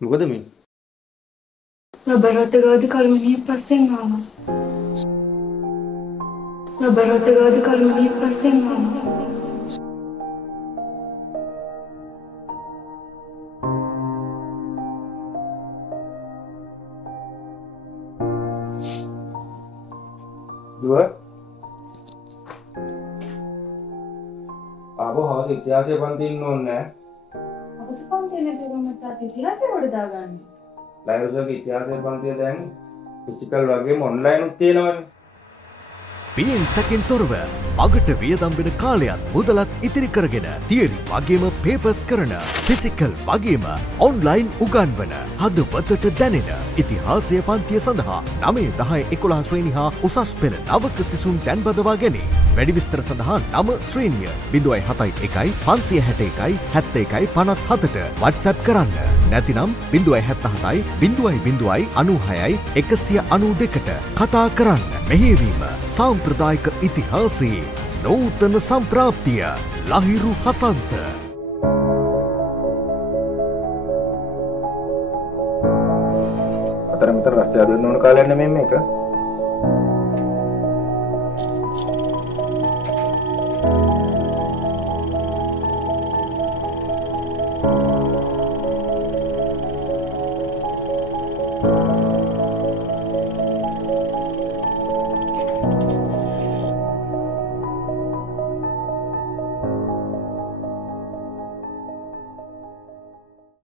මොකද මේ? රබරතගාද කර්මණිය පස්සෙන් ආවා. රබරතගාද කර්මණිය පස්සෙන් ආවා. දුව ආපහු හවස ඉතිහාසය පන්ති ඉන්න ඕනේ නෑ. අවස පන්තිය නැතිවම තාත් ඉතිහාසය කොට දාගන්නේ. ලයිව්සර්ගේ ඉතිහාසය පන්තිය දැන් ෆිසිකල් වගේම ඔන්ලයින් උත් තියෙනවනේ. පියෙන් සැකෙන් තොරව අගට වියදම් වෙන කාලයත් මුදලත් ඉතිරි කරගෙන තියරි වගේම පේපර්ස් කරන ෆිසිකල් වගේම ඔන්ලයින් උගන්වන හදවතට දැනෙන ඉතිහාසය පන්තිය සඳහා 9 10 11 ශ්‍රේණි හා උසස් පෙළ නවක සිසුන් දැන් බදවා ගැනී. වැඩි විස්තර සඳහා 9 ශ්‍රේණිය 071 561 71 57ට WhatsApp කරන්න. නැතිනම් 077 000 96 192ට කතා කරන්න. මෙහෙයවීම සාම්ප්‍රදායික ඉතිහාසයේ නූතන සම්ප්‍රාප්තිය ලහිරු හසන්ත. අතර මෙතන රස්ತೆ හදන්න ඕන කාලයක් නෙමෙයි මේක.